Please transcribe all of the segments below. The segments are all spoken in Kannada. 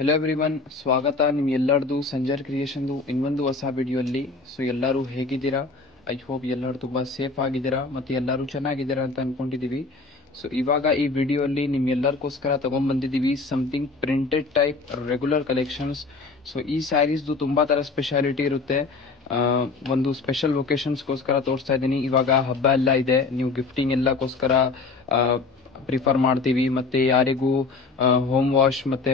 ಹೆಲೋ ಎವ್ರಿವನ್, ಸ್ವಾಗತ ನಿಮ್ಗೆಲ್ಲರದು ಸಂಜರ್ ಕ್ರಿಯೇಷನ್ದು ಇನ್ನೊಂದು ಹೊಸ ವಿಡಿಯೋಲ್ಲಿ. ಸೊ ಎಲ್ಲರೂ ಹೇಗಿದ್ದೀರಾ? ಐ ಹೋಪ್ ಎಲ್ಲರೂ ತುಂಬ ಸೇಫ್ ಆಗಿದ್ದೀರಾ ಮತ್ತು ಎಲ್ಲರೂ ಚೆನ್ನಾಗಿದ್ದೀರಾ ಅಂತ ಅಂದ್ಕೊಂಡಿದ್ದೀವಿ. ಸೊ ಇವಾಗ ಈ ವಿಡಿಯೋಲ್ಲಿ ನಿಮ್ಗೆಲ್ಲರಿಗೋಸ್ಕರ ತೊಗೊಂಡ್ಬಂದಿದ್ದೀವಿ something printed type regular collections. So ಈ ಸ್ಯಾರೀಸ್ದು ತುಂಬ ಥರ ಸ್ಪೆಷಾಲಿಟಿ ಇರುತ್ತೆ. ಒಂದು ಸ್ಪೆಷಲ್ ಒಕೇಶನ್ಸ್ಗೋಸ್ಕರ ತೋರಿಸ್ತಾ ಇದ್ದೀನಿ. ಇವಾಗ ಹಬ್ಬ ಎಲ್ಲ ಇದೆ, ನೀವು ಗಿಫ್ಟಿಂಗ್ ಎಲ್ಲಕ್ಕೋಸ್ಕರ ಪ್ರಿಫರ್ ಮಾಡ್ತೀವಿ. ಮತ್ತು ಯಾರಿಗೂ ಹೋಮ್ ವಾಶ್ ಮತ್ತು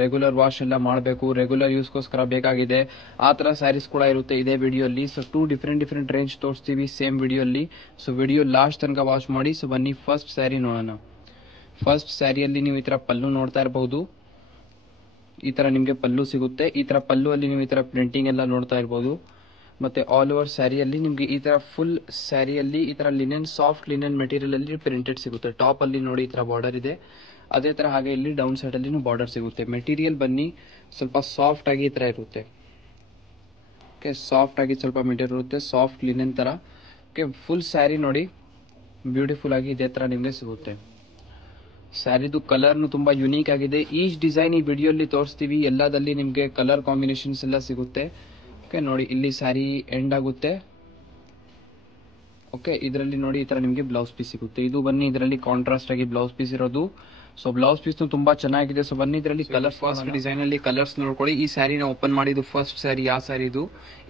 ರೆಗ್ಯುಲರ್ ವಾಶ್ ಎಲ್ಲ ಮಾಡಬೇಕು, ರೆಗ್ಯುಲರ್ ಯೂಸ್ಗೋಸ್ಕರ ಬೇಕಾಗಿದೆ, ಆ ಥರ ಸ್ಯಾರೀಸ್ ಕೂಡ ಇರುತ್ತೆ ಇದೇ ವಿಡಿಯೋಲ್ಲಿ. ಸೊ ಟೂ ಡಿಫ್ರೆಂಟ್ ರೇಂಜ್ ತೋರಿಸ್ತೀವಿ ಸೇಮ್ ವಿಡಿಯೋಲ್ಲಿ. ಸೊ ವಿಡಿಯೋ ಲಾಸ್ಟ್ ತನಕ ವಾಚ್ ಮಾಡಿ. ಸೊ ಬನ್ನಿ ಫಸ್ಟ್ ಸ್ಯಾರಿ ನೋಡೋಣ. ಫಸ್ಟ್ ಸ್ಯಾರಿಯಲ್ಲಿ ನೀವು ಈ ಥರ ಪಲ್ಲು ನೋಡ್ತಾ ಇರಬಹುದು. ಈ ಥರ ನಿಮಗೆ ಪಲ್ಲು ಸಿಗುತ್ತೆ. ಈ ಥರ ಪಲ್ಲುವಲ್ಲಿ ನೀವು ಈ ಥರ ಪ್ರಿಂಟಿಂಗ್ ಎಲ್ಲ ನೋಡ್ತಾ ಇರ್ಬೋದು. ಮತ್ತು ಆಲ್ ಓವರ್ ಸ್ಯಾರಿಯಲ್ಲಿ ನಿಮಗೆ ಈ ಥರ ಫುಲ್ ಸ್ಯಾರಿಯಲ್ಲಿ ಈ ಥರ ಲಿನೆನ್, ಸಾಫ್ಟ್ ಲಿನೆನ್ ಮೆಟೀರಿಯಲಲ್ಲಿ ಪ್ರಿಂಟೆಡ್ ಸಿಗುತ್ತೆ. ಟಾಪಲ್ಲಿ ನೋಡಿ ಈ ಥರ ಬಾರ್ಡರ್ ಇದೆ, ಅದೇ ಥರ ಹಾಗೆ ಇಲ್ಲಿ ಡೌನ್ ಸೈಡಲ್ಲಿನೂ ಬಾರ್ಡರ್ ಸಿಗುತ್ತೆ. ಮೆಟೀರಿಯಲ್ ಬನ್ನಿ ಸ್ವಲ್ಪ ಸಾಫ್ಟ್ ಆಗಿ ಈ ಥರ ಇರುತ್ತೆ. ಓಕೆ, ಸಾಫ್ಟ್ ಆಗಿ ಸ್ವಲ್ಪ ಮೆಟೀರಿಯಲ್ ಇರುತ್ತೆ, ಸಾಫ್ಟ್ ಲಿನೆನ್ ಥರ. ಓಕೆ, ಫುಲ್ ಸ್ಯಾರಿ ನೋಡಿ ಬ್ಯೂಟಿಫುಲ್ ಆಗಿ ಇದೇ ಥರ ನಿಮಗೆ ಸಿಗುತ್ತೆ. ಸ್ಯಾರಿದು ಕಲರ್ನು ತುಂಬ ಯುನೀಕ್ ಆಗಿದೆ. ಈಚ್ ಡಿಸೈನ್ ಈ ವಿಡಿಯೋಲ್ಲಿ ತೋರಿಸ್ತೀವಿ. ಎಲ್ಲದಲ್ಲಿ ನಿಮಗೆ ಕಲರ್ ಕಾಂಬಿನೇಷನ್ಸ್ ಎಲ್ಲ ಸಿಗುತ್ತೆ. ಓಕೆ ನೋಡಿ, ಇಲ್ಲಿ ಸ್ಯಾರಿ ಎಂಡ್ ಆಗುತ್ತೆ. ಓಕೆ, ಇದರಲ್ಲಿ ನೋಡಿ ಈ ಥರ ನಿಮಗೆ ಬ್ಲೌಸ್ ಪೀಸ್ ಸಿಗುತ್ತೆ. ಇದು ಬನ್ನಿ ಇದರಲ್ಲಿ ಕಾಂಟ್ರಾಸ್ಟ್ ಆಗಿ ಬ್ಲೌಸ್ ಪೀಸ್ ಇರೋದು. ಸೊ ಬ್ಲೌಸ್ ಪೀಸ್ನು ತುಂಬ ಚೆನ್ನಾಗಿದೆ. ಸೊ ಬನ್ನಿ ಇದರಲ್ಲಿ ಕಲರ್ ಫಸ್ಟ್ ಡಿಸೈನಲ್ಲಿ ಕಲರ್ಸ್ ನೋಡ್ಕೊಳ್ಳಿ. ಈ ಸ್ಯಾರಿನ ಓಪನ್ ಮಾಡಿದ್ದು ಫಸ್ಟ್ ಸ್ಯಾರಿ, ಯಾವ ಸ್ಯಾರಿ ಇದು.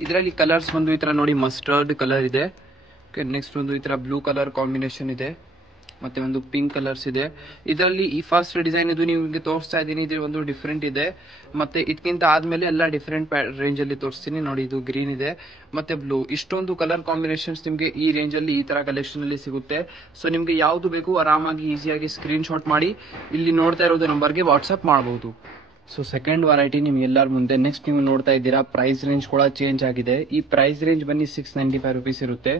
ಇದರಲ್ಲಿ ಕಲರ್ಸ್ ಬಂದು ಈ ಥರ ನೋಡಿ ಮಸ್ಟರ್ಡ್ ಕಲರ್ ಇದೆ. ಓಕೆ, ನೆಕ್ಸ್ಟ್ ಒಂದು ಈ ಥರ ಬ್ಲೂ ಕಲರ್ ಕಾಂಬಿನೇಷನ್ ಇದೆ, ಮತ್ತೆ ಒಂದು ಪಿಂಕ್ ಕಲರ್ಸ್ ಇದೆ. ಇದರಲ್ಲಿ ಈ ಫಸ್ಟ್ ಡಿಸೈನ್ ಇದು ನಿಮಗೆ ತೋರಿಸ್ತಾ ಇದ್ದೀನಿ, ಇದು ಒಂದು ಡಿಫ್ರೆಂಟ್ ಇದೆ. ಮತ್ತೆ ಇದಕ್ಕಿಂತ ಆದ್ಮೇಲೆ ಎಲ್ಲ ಡಿಫ್ರೆಂಟ್ ರೇಂಜ್ ಅಲ್ಲಿ ತೋರಿಸ್ತೀನಿ ನೋಡಿ. ಇದು ಗ್ರೀನ್ ಇದೆ ಮತ್ತೆ ಬ್ಲೂ, ಇಷ್ಟೊಂದು ಕಲರ್ ಕಾಂಬಿನೇಷನ್ಸ್ ನಿಮಗೆ ಈ ರೇಂಜ್ ಅಲ್ಲಿ ಈ ತರ ಕಲೆಕ್ಷನ್ ಅಲ್ಲಿ ಸಿಗುತ್ತೆ. ಸೊ ನಿಮ್ಗೆ ಯಾವ್ದು ಬೇಕು ಆರಾಮಾಗಿ ಈಸಿಯಾಗಿ ಸ್ಕ್ರೀನ್ ಶಾಟ್ ಮಾಡಿ ಇಲ್ಲಿ ನೋಡ್ತಾ ಇರೋದು ನಂಬರ್ಗೆ ವಾಟ್ಸ್ಆಪ್ ಮಾಡಬಹುದು. ಸೊ ಸೆಕೆಂಡ್ ವೆರೈಟಿ ನಿಮ್ಗೆ ಎಲ್ಲರ ಮುಂದೆ ನೆಕ್ಸ್ಟ್ ನೀವು ನೋಡ್ತಾ ಇದ್ದೀರಾ. ಪ್ರೈಸ್ ರೇಂಜ್ ಕೂಡ ಚೇಂಜ್ ಆಗಿದೆ. ಈ ಪ್ರೈಸ್ ರೇಂಜ್ ಬನ್ನಿ 695 rupees ಇರುತ್ತೆ.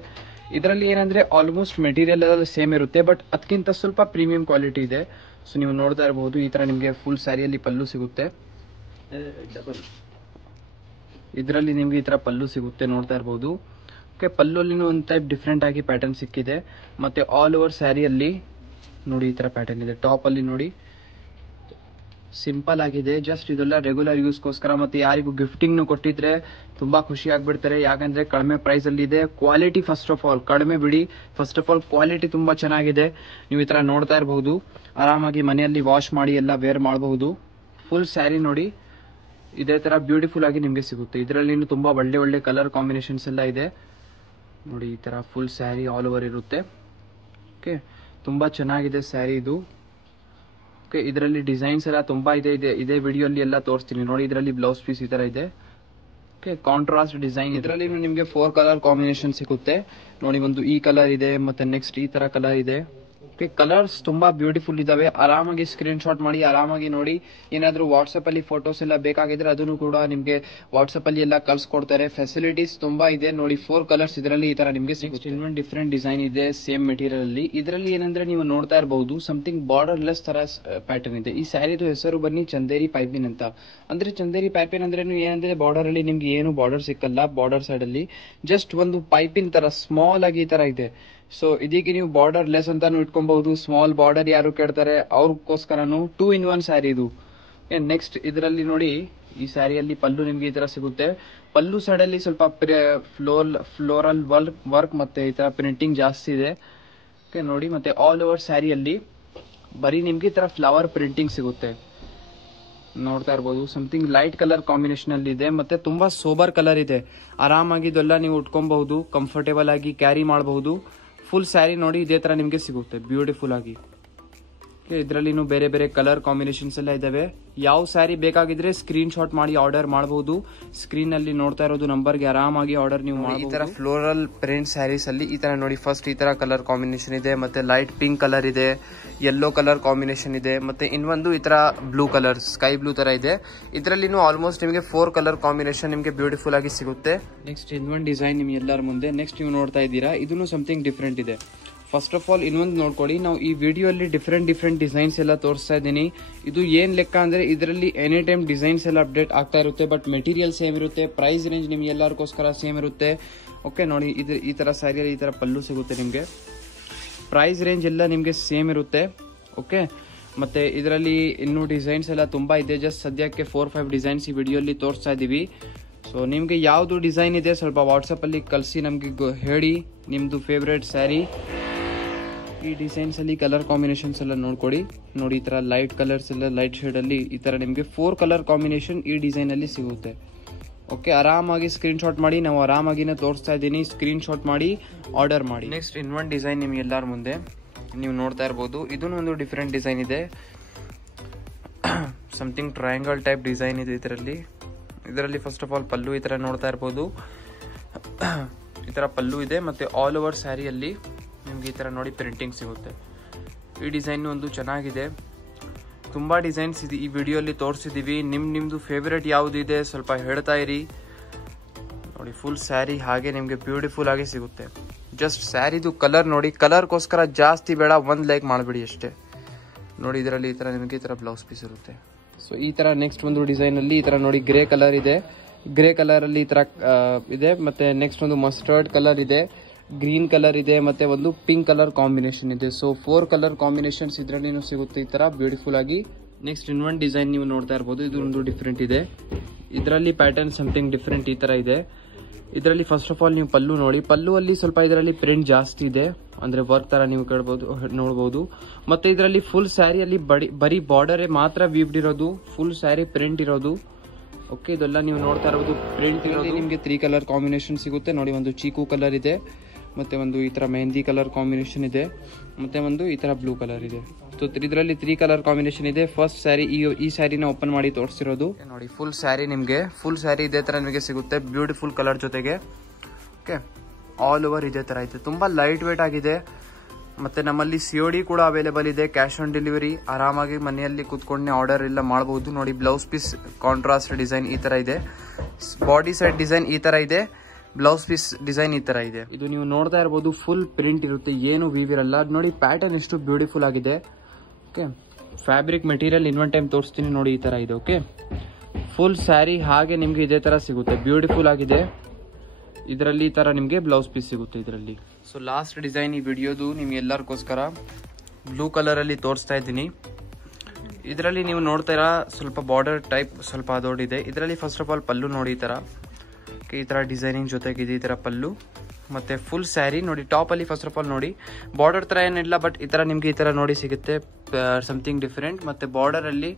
ಇದರಲ್ಲಿ ಏನಂದ್ರೆ ಆಲ್ಮೋಸ್ಟ್ ಮೆಟೀರಿಯಲ್ ಎಲ್ಲ ಸೇಮ್ ಇರುತ್ತೆ, ಬಟ್ ಅದಕ್ಕಿಂತ ಸ್ವಲ್ಪ ಪ್ರೀಮಿಯಂ ಕ್ವಾಲಿಟಿ ಇದೆ. ಸೊ ನೀವು ನೋಡ್ತಾ ಇರಬಹುದು ಈ ತರ ನಿಮಗೆ ಫುಲ್ ಸ್ಯಾರಿಯಲ್ಲಿ ಪಲ್ಲು ಸಿಗುತ್ತೆ. ಇದರಲ್ಲಿ ನಿಮ್ಗೆ ಈ ತರ ಪಲ್ಲು ಸಿಗುತ್ತೆ, ನೋಡ್ತಾ ಇರಬಹುದು. ಓಕೆ, ಪಲ್ಲುಲ್ಲಿ ಒಂದು ಟೈಪ್ ಡಿಫ್ರೆಂಟ್ ಆಗಿ ಪ್ಯಾಟರ್ನ್ ಸಿಕ್ಕಿದೆ. ಮತ್ತೆ ಆಲ್ ಓವರ್ ಸ್ಯಾರಿಯಲ್ಲಿ ನೋಡಿ ಈ ತರ ಪ್ಯಾಟರ್ನ್ ಇದೆ. ಟಾಪ್ ಅಲ್ಲಿ ನೋಡಿ ಸಿಂಪಲ್ ಆಗಿದೆ. ಜಸ್ಟ್ ಇದೆಲ್ಲ ರೆಗ್ಯುಲರ್ ಯೂಸ್ಗೋಸ್ಕರ ಮತ್ತೆ ಯಾರಿಗೂ ಗಿಫ್ಟಿಂಗ್ ಕೊಟ್ಟಿದ್ರೆ ತುಂಬಾ ಖುಷಿ ಆಗ್ಬಿಡ್ತಾರೆ. ಯಾಕಂದ್ರೆ ಕಡಿಮೆ ಪ್ರೈಸ್ ಅಲ್ಲಿ ಇದೆ. ಕ್ವಾಲಿಟಿ ಫಸ್ಟ್ ಆಫ್ ಆಲ್ ಕಡಿಮೆ ಬಿಡಿ, ಫಸ್ಟ್ ಆಫ್ ಆಲ್ ಕ್ವಾಲಿಟಿ ತುಂಬಾ ಚೆನ್ನಾಗಿದೆ. ನೀವು ಈ ತರ ನೋಡ್ತಾ ಇರಬಹುದು. ಆರಾಮಾಗಿ ಮನೆಯಲ್ಲಿ ವಾಶ್ ಮಾಡಿ ಎಲ್ಲ ವೇರ್ ಮಾಡಬಹುದು. ಫುಲ್ ಸ್ಯಾರಿ ನೋಡಿ ಇದೇ ತರ ಬ್ಯೂಟಿಫುಲ್ ಆಗಿ ನಿಮ್ಗೆ ಸಿಗುತ್ತೆ. ಇದರಲ್ಲಿ ತುಂಬಾ ಒಳ್ಳೆ ಕಲರ್ ಕಾಂಬಿನೇಷನ್ಸ್ ಎಲ್ಲ ಇದೆ ನೋಡಿ. ಈ ತರ ಫುಲ್ ಸ್ಯಾರಿ ಆಲ್ ಓವರ್ ಇರುತ್ತೆ. ಓಕೆ, ತುಂಬಾ ಚೆನ್ನಾಗಿದೆ ಸ್ಯಾರಿ ಇದು. ಓಕೆ, ಇದರಲ್ಲಿ ಡಿಸೈನ್ಸ್ ಎಲ್ಲ ತುಂಬಾ ಇದೆ. ಇದೇ ವಿಡಿಯೋಲಿ ಎಲ್ಲ ತೋರಿಸ್ತೀನಿ ನೋಡಿ. ಇದರಲ್ಲಿ ಬ್ಲೌಸ್ ಪೀಸ್ ಈ ತರ ಇದೆ. Okay, contrast design. ಇದರಲ್ಲಿ ನಿಮಗೆ 4 ಕಲರ್ ಕಾಂಬಿನೇಷನ್ ಸಿಗುತ್ತೆ ನೋಡಿ. ಒಂದು ಈ ಕಲರ್ ಇದೆ, ಮತ್ತೆ ನೆಕ್ಸ್ಟ್ ಈ ತರ ಕಲರ್ ಇದೆ. ಓಕೆ, ಕಲರ್ಸ್ ತುಂಬಾ ಬ್ಯೂಟಿಫುಲ್ ಇದಾವೆ. ಆರಾಮಾಗಿ ಸ್ಕ್ರೀನ್ ಶಾಟ್ ಮಾಡಿ ಆರಾಮಾಗಿ ನೋಡಿ. ಏನಾದ್ರೂ ವಾಟ್ಸ್ಆಪ್ ಅಲ್ಲಿ ಫೋಟೋಸ್ ಎಲ್ಲ ಬೇಕಾಗಿದ್ರೆ ಅದನ್ನು ಕೂಡ ನಿಮ್ಗೆ ವಾಟ್ಸ್ಆಪ್ ಅಲ್ಲಿ ಎಲ್ಲ ಕಳ್ಸಿಕೊಡ್ತಾರೆ. ಫೆಸಿಲಿಟೀಸ್ ತುಂಬಾ ಇದೆ ನೋಡಿ. 4 ಕಲರ್ಸ್ ಇದರಲ್ಲಿ ಈ ತರ ನಿಮ್ಗೆ ಸಿಗುತ್ತೆ. ಇನ್ನೊಂದು ಡಿಫ್ರೆಂಟ್ ಡಿಸೈನ್ ಇದೆ ಸೇಮ್ ಮೆಟೀರಿಯಲ್ ಅಲ್ಲಿ. ಇದರಲ್ಲಿ ಏನಂದ್ರೆ ನೀವು ನೋಡ್ತಾ ಇರಬಹುದು ಸಮಥಿಂಗ್ ಬಾರ್ಡರ್ ಲೆಸ್ ತರ ಪ್ಯಾಟರ್ನ್ ಇದೆ. ಈ ಸ್ಯಾರಿದು ಹೆಸರು ಬನ್ನಿ ಚಂದೇರಿ ಪೈಪಿನ್ ಅಂತ. ಅಂದ್ರೆ ಚಂದೇರಿ ಪೈಪಿನ್ ಅಂದ್ರೆ ಏನಂದ್ರೆ ಬಾರ್ಡರ್ ಅಲ್ಲಿ ನಿಮ್ಗೆ ಏನು ಬಾರ್ಡರ್ ಸಿಕ್ಕಲ್ಲ. ಬಾರ್ಡರ್ ಸೈಡ್ ಅಲ್ಲಿ ಜಸ್ಟ್ ಒಂದು ಪೈಪಿನ್ ತರ ಸ್ಮಾಲ್ ಆಗಿ ಈ ತರ ಇದೆ. ಸೊ ಇದಕ್ಕೆ ನೀವು ಬಾರ್ಡರ್ ಲೆಸ್ ಅಂತಾನು ಇಟ್ಕೊಬಹುದು. ಸ್ಮಾಲ್ ಬಾರ್ಡರ್ ಯಾರು ಕೇಳ್ತಾರೆ ಅವ್ರಿಗೋಸ್ಕರನು 2-in-1 ಸ್ಯಾರಿ ಇದು. ನೆಕ್ಸ್ಟ್ ಇದರಲ್ಲಿ ನೋಡಿ ಈ ಸ್ಯಾರಿಯಲ್ಲಿ ಪಲ್ಲು ನಿಮ್ಗೆ ಈ ತರ ಸಿಗುತ್ತೆ. ಪಲ್ಲು ಸೈಡ್ ಅಲ್ಲಿ ಸ್ವಲ್ಪ ಫ್ಲೋರಲ್ ವರ್ಕ್ ಮತ್ತೆ ಈ ತರ ಪ್ರಿಂಟಿಂಗ್ ಜಾಸ್ತಿ ಇದೆ. ಓಕೆ ನೋಡಿ, ಮತ್ತೆ ಆಲ್ ಓವರ್ ಸ್ಯಾರಿಯಲ್ಲಿ ಬರೀ ನಿಮ್ಗೆ ಈ ತರ ಫ್ಲವರ್ ಪ್ರಿಂಟಿಂಗ್ ಸಿಗುತ್ತೆ. ನೋಡ್ತಾ ಇರ್ಬೋದು ಸಮಥಿಂಗ್ ಲೈಟ್ ಕಲರ್ ಕಾಂಬಿನೇಷನ್ ಅಲ್ಲಿ ಇದೆ. ಮತ್ತೆ ತುಂಬಾ ಸೋಬರ್ ಕಲರ್ ಇದೆ. ಆರಾಮಾಗಿ ಇದೆಲ್ಲ ನೀವು ಉಟ್ಕೊಬಹುದು, ಕಂಫರ್ಟೇಬಲ್ ಆಗಿ ಕ್ಯಾರಿ ಮಾಡಬಹುದು. ಫುಲ್ ಸ್ಯಾರಿ ನೋಡಿ ಇದೇ ತರ ನಿಮ್ಗೆ ಸಿಗುತ್ತೆ ಬ್ಯೂಟಿಫುಲ್ ಆಗಿ. ಇದರಲ್ಲಿ ಬೇರೆ ಕಲರ್ ಕಾಂಬಿನೇಷನ್ಸ್ ಎಲ್ಲ ಇದಾವೆ. ಯಾವ ಸ್ಯಾರಿ ಬೇಕಾಗಿದ್ರೆ ಸ್ಕ್ರೀನ್ ಶಾಟ್ ಮಾಡಿ ಆರ್ಡರ್ ಮಾಡಬಹುದು. ಸ್ಕ್ರೀನ್ ಅಲ್ಲಿ ನೋಡ್ತಾ ಇರೋದು ನಂಬರ್ಗೆ ಆರಾಮಾಗಿ ಆರ್ಡರ್ ನೀವು ಮಾಡಬಹುದು. ಈ ತರ ಫ್ಲೋರಲ್ ಪ್ರಿಂಟ್ ಸ್ಯಾರೀಸ್ ಅಲ್ಲಿ ಈ ತರ ನೋಡಿ. ಫಸ್ಟ್ ಈ ತರ ಕಲರ್ ಕಾಂಬಿನೇಷನ್ ಇದೆ, ಮತ್ತೆ ಲೈಟ್ ಪಿಂಕ್ ಕಲರ್ ಇದೆ, ಯೆಲ್ಲೋ ಕಲರ್ ಕಾಂಬಿನೇಷನ್ ಇದೆ, ಮತ್ತೆ ಇನ್ನೊಂದು ಈ ತರ ಬ್ಲೂ ಕಲರ್ ಸ್ಕೈ ಬ್ಲೂ ತರ ಇದೆ. ಇದರಲ್ಲಿ ಆಲ್ಮೋಸ್ಟ್ ನಿಮಗೆ 4 ಕಲರ್ ಕಾಂಬಿನೇಷನ್ ನಿಮಗೆ ಬ್ಯೂಟಿಫುಲ್ ಆಗಿ ಸಿಗುತ್ತೆ. ನೆಕ್ಸ್ಟ್ ಇನ್ನೊಂದು ಡಿಸೈನ್ ನಿಮ್ ಎಲ್ಲರ ಮುಂದೆ ನೆಕ್ಸ್ಟ್ ನೀವು ನೋಡ್ತಾ ಇದ್ದೀರಾ. ಇದನ್ನು ಸಮಥಿಂಗ್ ಡಿಫ್ರೆಂಟ್ ಇದೆ. ಫಸ್ಟ್ ಆಫ್ ಆಲ್ ಇನ್ನೊಂದು ನೋಡ್ಕೊಳ್ಳಿ. ನಾವು ಈ ವಿಡಿಯೋ ಅಲ್ಲಿ ಡಿಫ್ರೆಂಟ್ ಡಿಸೈನ್ಸ್ ಎಲ್ಲ ತೋರಿಸ್ತಾ ಇದ್ದೀನಿ. ಇದು ಏನ್ ಲೆಕ್ಕ ಅಂದ್ರೆ ಇದರಲ್ಲಿ ಎನಿ ಟೈಮ್ ಡಿಸೈನ್ಸ್ ಎಲ್ಲ ಅಪ್ಡೇಟ್ ಆಗ್ತಾ ಇರುತ್ತೆ, ಬಟ್ ಮೆಟೀರಿಯಲ್ ಸೇಮ್ ಇರುತ್ತೆ. ಪ್ರೈಸ್ ರೇಂಜ್ ನಿಮ್ಗೆ ಎಲ್ಲರಿಗೋಸ್ಕರ ಸೇಮ್ ಇರುತ್ತೆ. ಓಕೆ ನೋಡಿ, ಈ ತರ ಸ್ಯಾರಿಯಲ್ಲಿ ಈ ತರ ಪಲ್ಲು ಸಿಗುತ್ತೆ ನಿಮ್ಗೆ. ಪ್ರೈಸ್ ರೇಂಜ್ ಎಲ್ಲ ನಿಮ್ಗೆ ಸೇಮ್ ಇರುತ್ತೆ. ಓಕೆ, ಮತ್ತು ಇದರಲ್ಲಿ ಇನ್ನೂ ಡಿಸೈನ್ಸ್ ಎಲ್ಲ ತುಂಬ ಇದೆ. ಜಸ್ಟ್ ಸದ್ಯಕ್ಕೆ 4-5 ಡಿಸೈನ್ಸ್ ಈ ವಿಡಿಯೋಲಿ ತೋರಿಸ್ತಾ ಇದ್ದೀವಿ. ಸೊ ನಿಮಗೆ ಯಾವುದು ಡಿಸೈನ್ ಇದೆ ಸ್ವಲ್ಪ ವಾಟ್ಸಪ್ಪಲ್ಲಿ ಕಳಿಸಿ ನಮಗೆ ಹೇಳಿ ನಿಮ್ಮದು ಫೇವ್ರೇಟ್ ಸ್ಯಾರಿ. ಈ ಡಿಸೈನ್ಸಲ್ಲಿ ಕಲರ್ ಕಾಂಬಿನೇಷನ್ಸ್ ಎಲ್ಲ ನೋಡ್ಕೊಡಿ. ನೋಡಿ ಈ ಥರ ಲೈಟ್ ಕಲರ್ಸ್ ಎಲ್ಲ ಲೈಟ್ ಶೇಡಲ್ಲಿ ಈ ಥರ ನಿಮಗೆ 4 ಕಲರ್ ಕಾಂಬಿನೇಷನ್ ಈ ಡಿಸೈನಲ್ಲಿ ಸಿಗುತ್ತೆ. ಓಕೆ, ಆರಾಮಾಗಿ ಸ್ಕ್ರೀನ್ಶಾಟ್ ಮಾಡಿ, ನಾವು ಆರಾಮಾಗಿನೇ ತೋರಿಸ್ತಾ ಇದ್ದೀನಿ. ಸ್ಕ್ರೀನ್ಶಾಟ್ ಮಾಡಿ ಆರ್ಡರ್ ಮಾಡಿ. ನೆಕ್ಸ್ಟ್ ಇನ್ನೊಂದು ಡಿಸೈನ್ ನಿಮಗೆ ಎಲ್ಲರ ಮುಂದೆ ನೀವು ನೋಡ್ತಾ ಇರ್ಬೋದು. ಇದೂ ಒಂದು ಡಿಫ್ರೆಂಟ್ ಡಿಸೈನ್ ಇದೆ. ಸಮಥಿಂಗ್ ಟ್ರಯಾಂಗಲ್ ಟೈಪ್ ಡಿಸೈನ್ ಇದೆ ಇದರಲ್ಲಿ ಫಸ್ಟ್ ಆಫ್ ಆಲ್ ಪಲ್ಲು ಈ ಥರ ನೋಡ್ತಾ ಇರ್ಬೋದು. ಈ ಥರ ಪಲ್ಲು ಇದೆ ಮತ್ತು ಆಲ್ ಓವರ್ ಸ್ಯಾರಿಯಲ್ಲಿ ನಿಮ್ಗೆ ಈ ಥರ ನೋಡಿ ಪ್ರಿಂಟಿಂಗ್ ಸಿಗುತ್ತೆ. ಈ ಡಿಸೈನ್ ಒಂದು ಚೆನ್ನಾಗಿದೆ. ತುಂಬ ಡಿಸೈನ್ಸ್ ಇದೆ ಈ ವಿಡಿಯೋಲಿ ತೋರಿಸಿದ್ದೀವಿ. ನಿಮ್ಮದು ಫೇವ್ರೇಟ್ ಯಾವುದು ಇದೆ ಸ್ವಲ್ಪ ಹೇಳ್ತಾ ಇರಿ. ನೋಡಿ ಫುಲ್ ಸ್ಯಾರಿ ಹಾಗೆ ನಿಮಗೆ ಬ್ಯೂಟಿಫುಲ್ ಆಗಿ ಸಿಗುತ್ತೆ. ಜಸ್ಟ್ ಸ್ಯಾರಿದು ಕಲರ್ ನೋಡಿ, ಕಲರ್ಗೋಸ್ಕರ ಜಾಸ್ತಿ ಬೇಡ, 1 ಲೈಕ್ ಮಾಡಿಬಿಡಿ ಅಷ್ಟೇ. ನೋಡಿ ಇದರಲ್ಲಿ ಈ ಥರ ನಿಮಗೆ ಈ ಥರ ಬ್ಲೌಸ್ ಪೀಸ್ ಇರುತ್ತೆ. ಸೊ ಈ ಥರ ನೆಕ್ಸ್ಟ್ ಒಂದು ಡಿಸೈನಲ್ಲಿ ಈ ಥರ ನೋಡಿ ಗ್ರೇ ಕಲರ್ ಇದೆ. ಗ್ರೇ ಕಲರಲ್ಲಿ ಈ ಥರ ಇದೆ. ಮತ್ತು ನೆಕ್ಸ್ಟ್ ಒಂದು ಮಸ್ಟರ್ಡ್ ಕಲರ್ ಇದೆ, ಗ್ರೀನ್ ಕಲರ್ ಇದೆ, ಮತ್ತು ಒಂದು ಪಿಂಕ್ ಕಲರ್ ಕಾಂಬಿನೇಷನ್ ಇದೆ. ಸೊ 4 ಕಲರ್ ಕಾಂಬಿನೇಷನ್ಸ್ ಇದರಲ್ಲಿ ಸಿಗುತ್ತೆ ಈ ಥರ ಬ್ಯೂಟಿಫುಲ್ ಆಗಿ. ನೆಕ್ಸ್ಟ್ ಇನ್ನೊಂದು ಡಿಸೈನ್ ನೀವು ನೋಡ್ತಾ ಇರ್ಬೋದು. ಇದು ಒಂದು ಡಿಫ್ರೆಂಟ್ ಇದೆ. ಇದರಲ್ಲಿ ಪ್ಯಾಟರ್ನ್ ಸಮಥಿಂಗ್ ಡಿಫ್ರೆಂಟ್ ಈ ಥರ ಇದೆ. ಇದರಲ್ಲಿ ಫಸ್ಟ್ ಆಫ್ ಆಲ್ ನೀವು ಪಲ್ಲು ನೋಡಿ, ಪಲ್ಲುವಲ್ಲಿ ಸ್ವಲ್ಪ ಇದರಲ್ಲಿ ಪ್ರಿಂಟ್ ಜಾಸ್ತಿ ಇದೆ, ಅಂದರೆ ವರ್ಕ್ ಥರ ನೀವು ನೋಡ್ಬೋದು. ಮತ್ತು ಇದರಲ್ಲಿ ಫುಲ್ ಸ್ಯಾರಿಯಲ್ಲಿ ಬರೀ ಬಾರ್ಡರೇ ಮಾತ್ರ ವೀವ್ಡ್ ಇರೋದು, ಫುಲ್ ಸ್ಯಾರಿ ಪ್ರಿಂಟ್ ಇರೋದು. ಓಕೆ, ಇದೆಲ್ಲ ನೀವು ನೋಡ್ತಾ ಇರೋದು ಪ್ರಿಂಟ್ ಇರೋದು. ನಿಮಗೆ 3 ಕಲರ್ ಕಾಂಬಿನೇಷನ್ ಸಿಗುತ್ತೆ ನೋಡಿ. ಒಂದು ಚೀಕು ಕಲರ್ ಇದೆ, ಮತ್ತು ಒಂದು ಈ ಥರ ಮೆಹಂದಿ ಕಲರ್ ಕಾಂಬಿನೇಷನ್ ಇದೆ, ಮತ್ತು ಒಂದು ಈ ಥರ ಬ್ಲೂ ಕಲರ್ ಇದೆ. ಸೊ ಇದರಲ್ಲಿ 3 ಕಲರ್ ಕಾಂಬಿನೇಷನ್ ಇದೆ. ಫಸ್ಟ್ ಸ್ಯಾರಿ ಈ ಸ್ಯಾರಿನ ಓಪನ್ ಮಾಡಿ ತೋರಿಸಿರೋದು ನೋಡಿ. ಫುಲ್ ಸ್ಯಾರಿ ನಿಮಗೆ ಫುಲ್ ಸ್ಯಾರಿ ಇದೇ ಥರ ನಿಮಗೆ ಸಿಗುತ್ತೆ ಬ್ಯೂಟಿಫುಲ್ ಕಲರ್ ಜೊತೆಗೆ. ಓಕೆ, ಆಲ್ ಓವರ್ ಇದೇ ಥರ ಇದೆ. ತುಂಬ ಲೈಟ್ ವೇಟ್ ಆಗಿದೆ. ಮತ್ತು ನಮ್ಮಲ್ಲಿ COD ಕೂಡ ಅವೈಲೇಬಲ್ ಇದೆ, ಕ್ಯಾಶ್ ಆನ್ ಡೆಲಿವರಿ. ಆರಾಮಾಗಿ ಮನೆಯಲ್ಲಿ ಕೂತ್ಕೊಂಡೆ ಆರ್ಡರ್ ಎಲ್ಲ ಮಾಡ್ಬೋದು. ನೋಡಿ ಬ್ಲೌಸ್ ಪೀಸ್ ಕಾಂಟ್ರಾಸ್ಟ್ ಡಿಸೈನ್ ಈ ಥರ ಇದೆ, ಬಾಡಿ ಸೈಡ್ ಡಿಸೈನ್ ಈ ಥರ ಇದೆ, ಬ್ಲೌಸ್ ಪೀಸ್ ಡಿಸೈನ್ ಈ ಥರ ಇದೆ. ಇದು ನೀವು ನೋಡ್ತಾ ಇರ್ಬೋದು ಫುಲ್ ಪ್ರಿಂಟ್ ಇರುತ್ತೆ, ಏನು ವೀವ್ ಇರಲ್ಲ. ನೋಡಿ ಪ್ಯಾಟರ್ನ್ ಎಷ್ಟು ಬ್ಯೂಟಿಫುಲ್ ಆಗಿದೆ. ಓಕೆ, ಫ್ಯಾಬ್ರಿಕ್ ಮೆಟೀರಿಯಲ್ ಇನ್ನೊಂದು ಟೈಮ್ ತೋರಿಸ್ತೀನಿ ನೋಡಿ. ಈ ಥರ ಇದೆ. ಓಕೆ, ಫುಲ್ ಸ್ಯಾರಿ ಹಾಗೆ ನಿಮಗೆ ಇದೇ ಥರ ಸಿಗುತ್ತೆ, ಬ್ಯೂಟಿಫುಲ್ ಆಗಿದೆ. ಇದರಲ್ಲಿ ಈ ಥರ ನಿಮಗೆ ಬ್ಲೌಸ್ ಪೀಸ್ ಸಿಗುತ್ತೆ ಇದರಲ್ಲಿ. ಸೊ ಲಾಸ್ಟ್ ಡಿಸೈನ್ ಈ ವಿಡಿಯೋದು ನಿಮ್ಗೆ ಎಲ್ಲರಿಗೋಸ್ಕರ ಬ್ಲೂ ಕಲರಲ್ಲಿ ತೋರಿಸ್ತಾ ಇದ್ದೀನಿ. ಇದರಲ್ಲಿ ನೀವು ನೋಡ್ತಾ ಸ್ವಲ್ಪ ಬಾರ್ಡರ್ ಟೈಪ್ ಸ್ವಲ್ಪ ದೊಡ್ಡಿದೆ. ಇದರಲ್ಲಿ ಫಸ್ಟ್ ಆಫ್ ಆಲ್ ಪಲ್ಲು ನೋಡಿ ಈ ಥರ, ಈ ಥರ ಡಿಸೈನಿಂಗ್ ಜೊತೆಗಿದೆ ಈ ಥರ ಪಲ್ಲು. ಮತ್ತು ಫುಲ್ ಸ್ಯಾರಿ ನೋಡಿ, ಟಾಪಲ್ಲಿ ಫಸ್ಟ್ ಆಫ್ ಆಲ್ ನೋಡಿ ಬಾರ್ಡರ್ ಥರ ಏನಿಲ್ಲ, ಬಟ್ ಈ ಥರ ನಿಮಗೆ ಈ ಥರ ನೋಡಿ ಸಿಗುತ್ತೆ ಸಮಥಿಂಗ್ ಡಿಫ್ರೆಂಟ್. ಮತ್ತು ಬಾರ್ಡರಲ್ಲಿ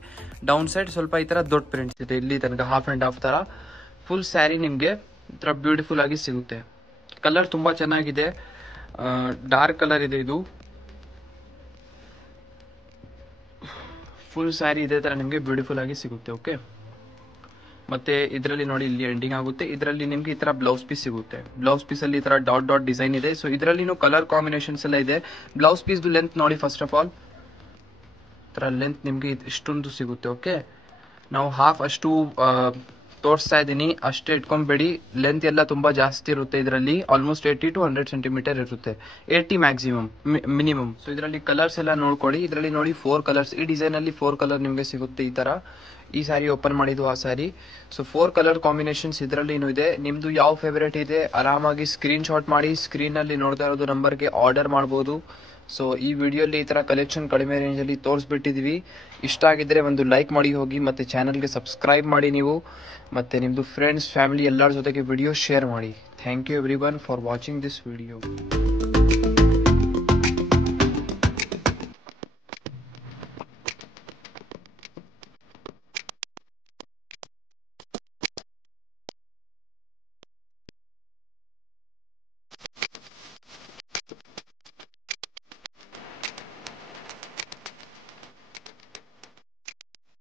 ಡೌನ್ ಸೈಡ್ ಸ್ವಲ್ಪ ಈ ಥರ ದೊಡ್ಡ ಪ್ರಿಂಟ್ಸ್ ಇದೆ, ಇಲ್ಲಿ ತನಕ ಹಾಫ್ ಆ್ಯಂಡ್ ಹಾಫ್ ಥರ. ಫುಲ್ ಸ್ಯಾರಿ ನಿಮಗೆ ಈ ಥರ ಬ್ಯೂಟಿಫುಲ್ ಆಗಿ ಸಿಗುತ್ತೆ. ಕಲರ್ ತುಂಬ ಚೆನ್ನಾಗಿದೆ, ಡಾರ್ಕ್ ಕಲರ್ ಇದೆ ಇದು. ಫುಲ್ ಸ್ಯಾರಿ ಇದೇ ಥರ ನಿಮಗೆ ಬ್ಯೂಟಿಫುಲ್ ಆಗಿ ಸಿಗುತ್ತೆ. ಓಕೆ, ಮತ್ತೆ ಇದರಲ್ಲಿ ನೋಡಿ ಇಲ್ಲಿ ಎಂಡಿಂಗ್ ಆಗುತ್ತೆ. ಇದರಲ್ಲಿ ನಿಮಗೆ ಈ ತರ ಬ್ಲೌಸ್ ಪೀಸ್ ಸಿಗುತ್ತೆ. ಬ್ಲೌಸ್ ಪೀಸ್ ಅಲ್ಲಿ ಈ ತರ ಡಾಟ್ ಡಾಟ್ ಡಿಸೈನ್ ಇದೆ. ಸೊ ಇದರಲ್ಲಿ ಕಲರ್ ಕಾಂಬಿನೇಷನ್ಸ್ ಎಲ್ಲ ಇದೆ. ಬ್ಲೌಸ್ ಪೀಸ್ ಲೆಂತ್ ನೋಡಿ ಫಸ್ಟ್ ಆಫ್ ಆಲ್ ತರ ಲೆಂತ್ ನಿಮಗೆ ಇಷ್ಟೊಂದು ಸಿಗುತ್ತೆ. ಓಕೆ, ನಾವು ಹಾಫ್ ಅಷ್ಟು ತೋರಿಸ್ತಾ ಇದ್ದೀನಿ, ಅಷ್ಟೇ ಇಟ್ಕೊಂಡ್ಬೇಡಿ. ಲೆಂತ್ ಎಲ್ಲ ತುಂಬಾ ಜಾಸ್ತಿ ಇರುತ್ತೆ. ಇದರಲ್ಲಿ ಆಲ್ಮೋಸ್ಟ್ 80 to 100 ಸೆಂಟಿಮೀಟರ್ ಇರುತ್ತೆ, 80 ಮ್ಯಾಕ್ಸಿಮಮ್ ಮಿನಿಮಮ್. ಸೊ ಇದರಲ್ಲಿ ಕಲರ್ಸ್ ಎಲ್ಲ ನೋಡ್ಕೊಳ್ಳಿ. ಇದರಲ್ಲಿ ನೋಡಿ 4 ಕಲರ್ಸ್, ಈ ಡಿಸೈನ್ ಅಲ್ಲಿ 4 ಕಲರ್ ನಿಮಗೆ ಸಿಗುತ್ತೆ ಈ ತರ. ಈ ಸ್ಯಾರಿ ಓಪನ್ ಮಾಡಿದ್ದು ಆ ಸ್ಯಾರಿ. ಸೊ 4 ಕಲರ್ ಕಾಂಬಿನೇಷನ್ಸ್ ಇದರಲ್ಲಿ ಇದೆ. ನಿಮ್ದು ಯಾವ ಫೇವರೇಟ್ ಇದೆ ಆರಾಮಾಗಿ ಸ್ಕ್ರೀನ್ ಶಾಟ್ ಮಾಡಿ ಸ್ಕ್ರೀನ್ ಅಲ್ಲಿ ನೋಡ್ತಾ ಇರೋದು ನಂಬರ್ಗೆ ಆರ್ಡರ್ ಮಾಡ್ಬೋದು. ಸೊ ಈ ವಿಡಿಯೋಲಿ ಈ ತರ ಕಲೆಕ್ಷನ್ ಕಡಿಮೆ ರೇಂಜ್ ಅಲ್ಲಿ ತೋರಿಸ್ಬಿಟ್ಟಿದೀವಿ. ಇಷ್ಟ ಆಗಿದ್ರೆ ಒಂದು ಲೈಕ್ ಮಾಡಿ ಹೋಗಿ, ಮತ್ತೆ ಚಾನಲ್ಗೆ ಸಬ್ಸ್ಕ್ರೈಬ್ ಮಾಡಿ ನೀವು, ಮತ್ತೆ ನಿಮ್ದು ಫ್ರೆಂಡ್ಸ್ ಫ್ಯಾಮಿಲಿ ಎಲ್ಲರ ಜೊತೆಗೆ ವಿಡಿಯೋ ಶೇರ್ ಮಾಡಿ. Thank you everyone for watching this video.